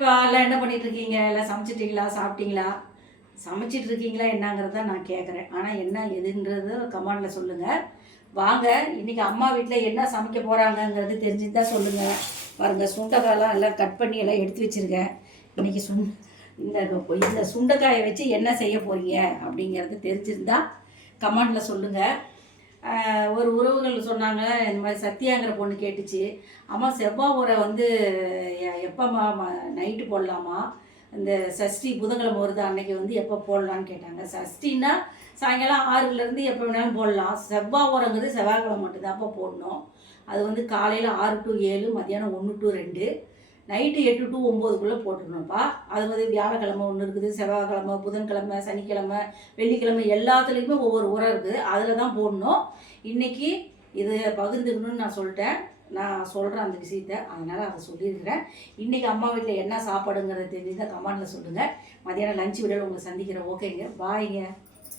இப்போ எல்லாம் என்ன பண்ணிகிட்ருக்கீங்க? எல்லாம் சமைச்சிட்டிங்களா? சாப்பிட்டீங்களா? சமைச்சிட்ருக்கீங்களா என்னங்கிறத நான் கேட்குறேன். ஆனால் என்ன எதுன்றது கமெண்டில் சொல்லுங்கள். வாங்க இன்றைக்கி அம்மா வீட்டில் என்ன சமைக்க போகிறாங்கங்கிறது தெரிஞ்சுட்டு தான் சொல்லுங்கள். பாருங்கள், சுண்டைக்காயெல்லாம் எல்லாம் கட் பண்ணி எல்லாம் எடுத்து வச்சுருக்கேன். இன்றைக்கி இந்த சுண்டைக்காயை வச்சு என்ன செய்ய போகிறீங்க அப்படிங்கிறது தெரிஞ்சிருந்தா கமெண்டில் சொல்லுங்கள். ஒரு உறவுகள் சொன்னாங்க, இந்த மாதிரி சத்யாங்கிற பொண்ணு கேட்டுச்சு, அம்மா செவ்வாய் ஊரை வந்து எப்போம்மா நைட்டு போடலாமா, இந்த சஷ்டி புதன்கிழமை வருது அன்னைக்கு வந்து எப்போ போடலான்னு கேட்டாங்க. சஷ்டின்னா சாயங்காலம் 6லேருந்து எப்போ வேணாலும் போடலாம். செவ்வாய் ஊரங்கிறது செவ்வாய்க்கிழமை மட்டும்தான் அப்போ போடணும். அது வந்து காலையில் 6 to 7, மத்தியானம் 1 to 2, நைட்டு 8 to 9க்குள்ளே போட்டுருணும்ப்பா. அது வந்து வியாழக்கிழமை ஒன்று இருக்குது, செவ்வாய்க்கிழமை, புதன்கிழமை, சனிக்கிழமை, வெள்ளிக்கிழமை எல்லாத்துலேயுமே ஒவ்வொரு உரம் இருக்குது. அதில் தான் போடணும். இன்றைக்கி இதை பகிர்ந்துக்கணும்னு நான் சொல்லிட்டேன். நான் சொல்கிறேன் அந்த விஷயத்த, அதனால் அதை சொல்லியிருக்கிறேன். இன்றைக்கி அம்மா வீட்டில் என்ன சாப்பாடுங்கிறத தெரிஞ்சுதான் கமெண்டில் சொல்லுங்கள். மதியானம் லஞ்ச் வீடியோவில் உங்களை சந்திக்கிறேன். ஓகேங்க, பாய்ங்க.